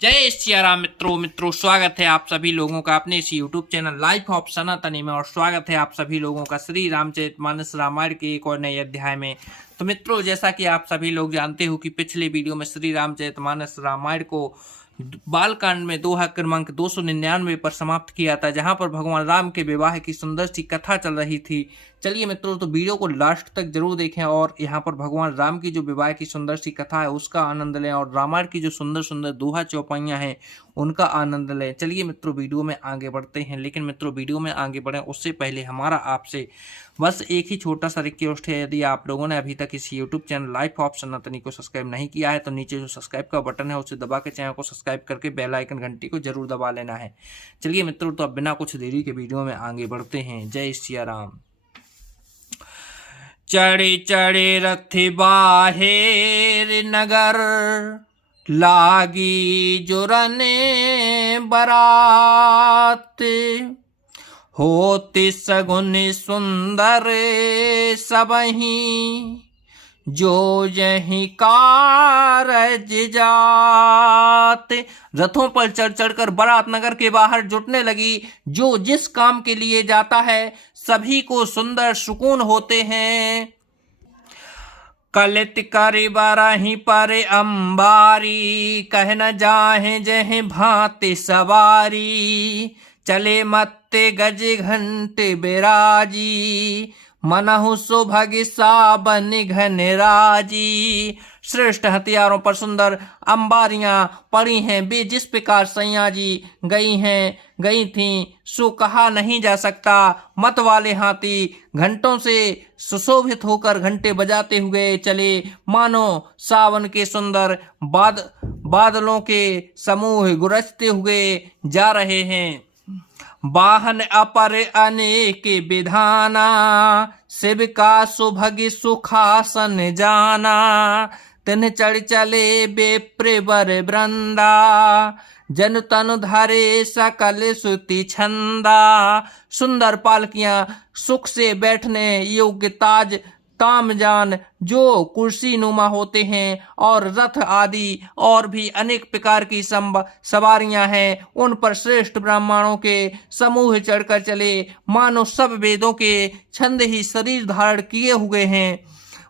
जय सिया राम मित्रों स्वागत है आप सभी लोगों का अपने इस यूट्यूब चैनल लाइफ ऑफ सनातनी में। और स्वागत है आप सभी लोगों का श्री रामचरितमानस रामायण के एक और नए अध्याय में। तो मित्रों, जैसा कि आप सभी लोग जानते हो कि पिछले वीडियो में श्री रामचरितमानस रामायण को बालकांड में दोहा क्रमांक 299 पर समाप्त किया था, जहां पर भगवान राम के विवाह की सुंदर सी कथा चल रही थी। चलिए मित्रों, तो वीडियो को लास्ट तक जरूर देखें और यहाँ पर भगवान राम की जो विवाह की सुंदर सी कथा है उसका आनंद लें और रामायण की जो सुंदर सुंदर दोहा चौपाइयाँ हैं उनका आनंद लें। चलिए मित्रों, वीडियो में आगे बढ़ते हैं। लेकिन मित्रों, वीडियो में आगे बढ़ें उससे पहले हमारा आपसे बस एक ही छोटा सा रिक्वेस्ट है। यदि आप लोगों ने अभी तक इस यूट्यूब चैनल लाइफ ऑफ सनातनी को सब्सक्राइब नहीं किया है तो नीचे जो सब्सक्राइब का बटन है उसे दबा के चैनल को सब्सक्राइब करके बेल आइकन घंटी को जरूर दबा लेना है। चलिए मित्रों, तो अब बिना कुछ देरी के वीडियो में आगे बढ़ते हैं। जय सिया राम। चढ़े चढ़े रथ बाहेर नगर, लागी जुरने बरात। होते सगुन सुंदर सबही, जो यही कारज जात। रथों पर चढ़ चढ़कर बारात नगर के बाहर जुटने लगी। जो जिस काम के लिए जाता है सभी को सुंदर सुकून होते हैं। कलित करि बरहि पर अंबारी, कह न जाहे जह भांति सवारी। चले मत्ते गज घंट बिराजी, मनहु सुभग साबन घन राजी। श्रेष्ठ हथियारों पर सुंदर अंबारियां पड़ी हैं, वे जिस प्रकार सैया जी गई थीं सो कहा नहीं जा सकता। मत वाले हाथी घंटों से सुशोभित होकर घंटे बजाते हुए चले, मानो सावन के सुंदर बादलों के समूह गुरजते हुए जा रहे हैं। वाहन अपर अनेक विधाना, शिव का सुभग सुखासन जाना। तिन्ह चढ़ चले बेप्र वृंदा, जन तनु धरे सकल सुति छंदा। सुंदर पालकियां सुख से बैठने योग्य ताज तामजान जो कुर्सी नुमा होते हैं और रथ आदि और भी अनेक प्रकार की सवारियां हैं, उन पर श्रेष्ठ ब्राह्मणों के समूह चढ़कर चले, मानो सब वेदों के छंद ही शरीर धारण किए हुए हैं।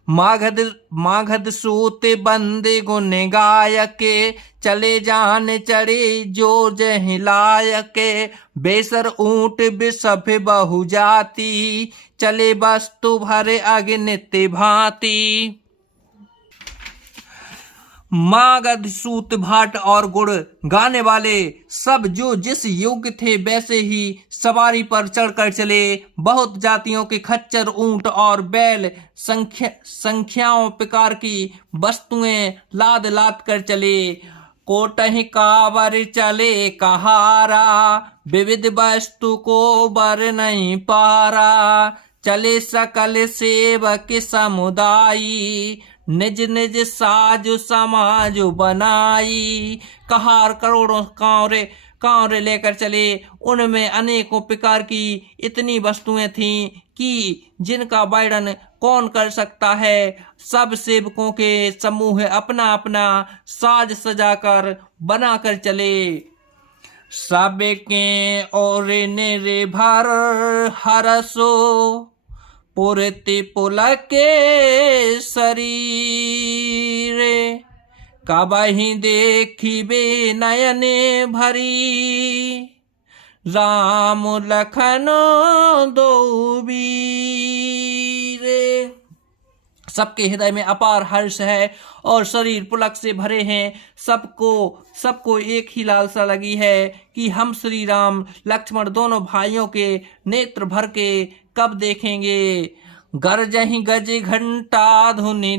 मागध सूत बंदे गुण गायके, चले जान चढ़े जो जहि लायके। बेसर ऊंट बिसफ बहु जाति, चले वस्तु भरे अग्नित भांति। मागध सूत भाट और गुड़ गाने वाले सब जो जिस योग्य थे वैसे ही सवारी पर चढ़कर चले। बहुत जातियों के खच्चर ऊंट और बैल संख्याओं प्रकार की वस्तुएं लाद लाद कर चले। कोटहि कावर चले कहारा, विविध वस्तु को बर नहीं पारा। चले सकल सेवक समुदायी, निज निज साजु समाज बनाई। कहार करोड़ों कांवरे लेकर चले, उनमें अनेकों प्रकार की इतनी वस्तुएं थीं कि जिनका वर्णन कौन कर सकता है। सब सेवकों के समूह अपना अपना साज सजाकर बनाकर चले। सबके और निर्भर हरसो, पुरति पुलके शरीर। कबहि देखिबे नयने भरी, राम लखन दो वीर। सबके हृदय में अपार हर्ष है और शरीर पुलक से भरे हैं। सबको एक ही लालसा लगी है कि हम श्री राम लक्ष्मण दोनों भाइयों के नेत्र भर के कब देखेंगे। गरजहि गज घंटा धुनि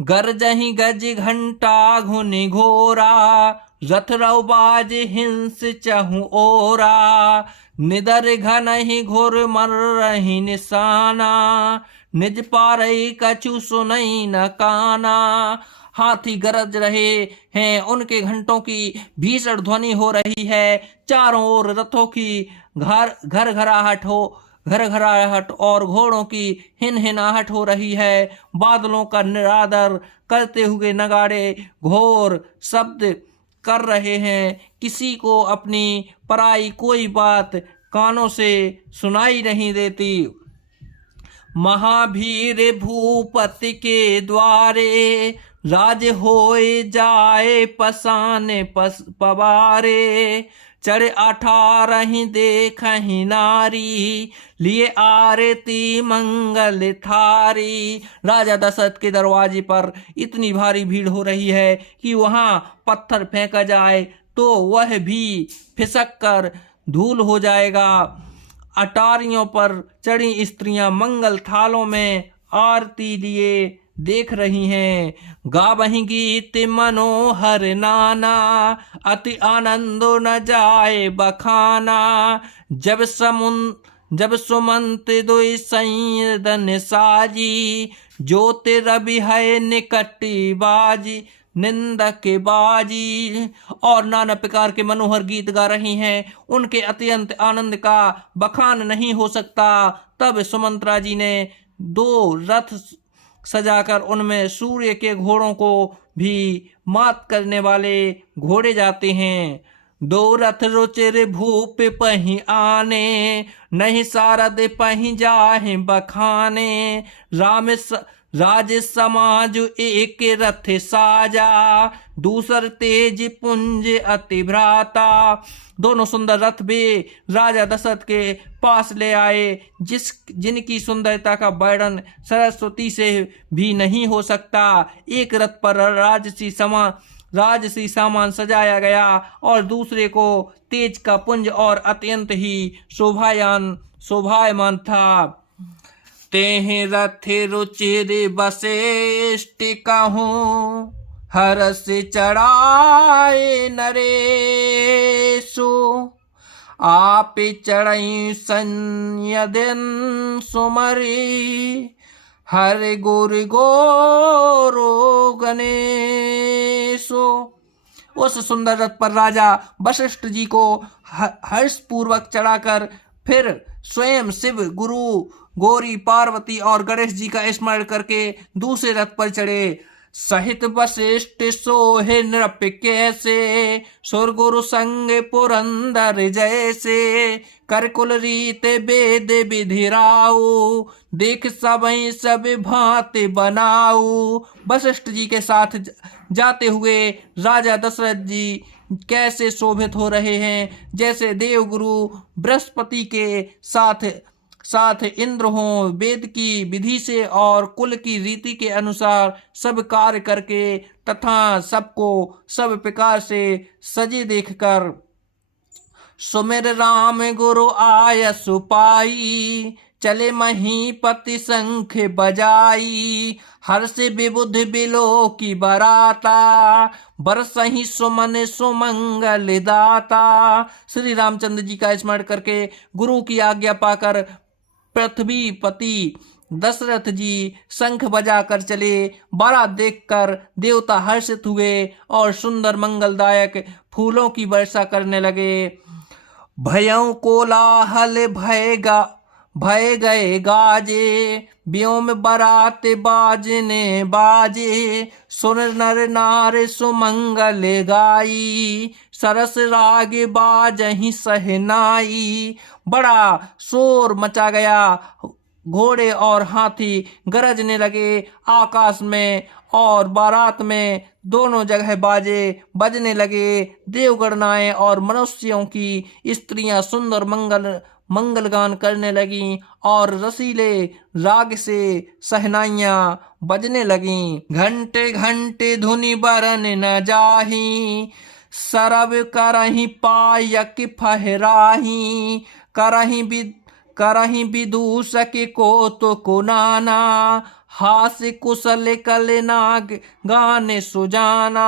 गरजहि गज घंटा घुनि घोरा। रथ रव बाज हिंस चहु ओरा, निदर घनहि घोर मर रही निशाना। निज पारई कछु सुनई न काना। हाथी गरज रहे हैं, उनके घंटों की भीषण ध्वनि हो रही है। चारों ओर रथों की घरघराहट और घोड़ों की हिनहिनाहट हो रही है। बादलों का निरादर करते हुए नगाड़े घोर शब्द कर रहे हैं। किसी को अपनी पराई कोई बात कानों से सुनाई नहीं देती। महावीर भूपति के द्वारे राज होए जाए पसान पवारे। चढ़े 18 देखहि नारी लिए आरती मंगल थारी। राजा दशरथ के दरवाजे पर इतनी भारी भीड़ हो रही है कि वहां पत्थर फेंका जाए तो वह भी फिसक कर धूल हो जाएगा। अटारियों पर चढ़ी स्त्रियां मंगल थालों में आरती लिए देख रही हैं। गावहीं गीत मनोहर नाना अति आनंदो न जाए बखाना। जब सुमंत दुई संयदन साजी ज्योति रवि है निकटी बाजी निंदक बाजी। और नाना प्रकार के मनोहर गीत गा रही हैं। उनके अत्यंत आनंद का बखान नहीं हो सकता। तब सुमंत्रा जी ने 2 रथ सजाकर उनमें सूर्य के घोड़ों को भी मात करने वाले घोड़े जाते हैं। 2 रथ रुचिर भूप पही आने नहीं सारद पही जाहे बखाने। राज समाज एक रथ साजा दूसर तेज पुंज अति भ्राता। दोनों सुंदर रथ भी राजा दशरथ के पास ले आए जिनकी सुंदरता का वर्णन सरस्वती से भी नहीं हो सकता। एक रथ पर राजसी सामान सजाया गया और दूसरे को तेज का पुंज और अत्यंत ही शोभायमान था। तेह रथ रुचिर वशिष्ठ कहूँ हरस चढ़ाए नरेशु। आप चढ़ई संयदन सुमरी हर गुर गोरो गणेशो। उस सुंदर रथ पर राजा वशिष्ठ जी को हर्षपूर्वक चढ़ाकर फिर स्वयं शिव गुरु गौरी पार्वती और गणेश जी का स्मरण करके दूसरे रथ पर चढ़े। सहित वशिष्ठ सोहे नृप कैसे सुर गुरु संग पुरंदर जैसे। कर कुल रीत वेद विधिराऊ देख सबई सब भांति बनाऊ। वशिष्ठ जी के साथ जाते हुए राजा दशरथ जी कैसे शोभित हो रहे हैं जैसे देवगुरु बृहस्पति के साथ इंद्र हों। वेद की विधि से और कुल की रीति के अनुसार सब कार्य करके तथा सबको सब प्रकार से सजे देखकर। सुमिर राम गुरु आय सुपाई चले महीपति शंख बजाई। हर्ष विबुध बिलो की बराता बरसहि सुमन सुमंगल दाता। श्री रामचंद्र जी का स्मरण करके गुरु की आज्ञा पाकर पृथ्वीपति दशरथ जी शंख बजाकर चले। बारात देखकर देवता हर्षित हुए और सुंदर मंगलदायक फूलों की वर्षा करने लगे। भयों कोलाहल भय गए गाजे व्योम बारात बाजने बाजे। सुन नर नार सुमंगल गाई सरस राग बाजहि सहनाई। बड़ा शोर मचा गया। घोड़े और हाथी गरजने लगे आकाश में और बारात में दोनों जगह बाजे बजने लगे। देवगणनाएं और मनुष्यों की स्त्रियां सुंदर मंगल गान करने लगीं और रसीले राग से सहनाइयां बजने लगीं। घंटे घंटे धुनि बरन न जाही सरब करही पायक फहराही। करही विदूषक को तो कुनाना हास कुशल कल नाग गाने सुजाना।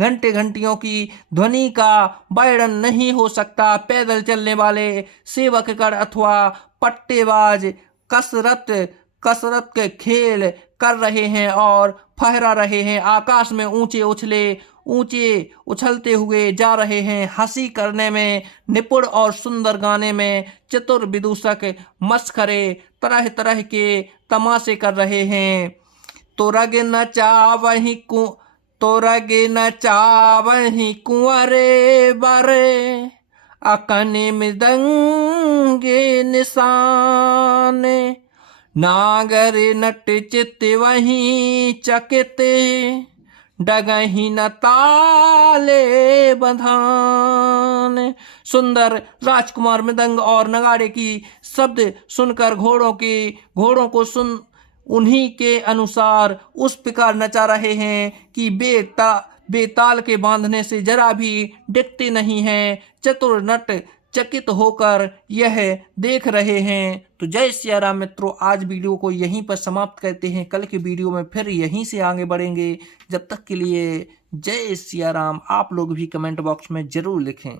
घंटे घंटियों की ध्वनि का वर्णन नहीं हो सकता। पैदल चलने वाले सेवकगण अथवा पट्टेबाज कसरत के खेल कर रहे हैं और फहरा रहे हैं। आकाश में ऊंचे उछलते हुए जा रहे हैं। हंसी करने में निपुण और सुंदर गाने में चतुर विदूषक मस्खरे तरह तरह के तमाशे कर रहे हैं। तो रग नचावहि तो रगे न चावही कुंवरे बरे, अकने मृदंगे निशान, नागर नट चित वहीं चकित, डगही न ताले बंधान। सुंदर राजकुमार मृदंग और नगाड़े की शब्द सुनकर घोड़ों को सुन उन्हीं के अनुसार उस प्रकार नचा रहे हैं कि बेताल के बांधने से जरा भी डिगते नहीं हैं। चतुर नट चकित होकर यह देख रहे हैं। तो जय सिया राम मित्रों, आज वीडियो को यहीं पर समाप्त करते हैं। कल के वीडियो में फिर यहीं से आगे बढ़ेंगे। जब तक के लिए जय सिया राम। आप लोग भी कमेंट बॉक्स में जरूर लिखें।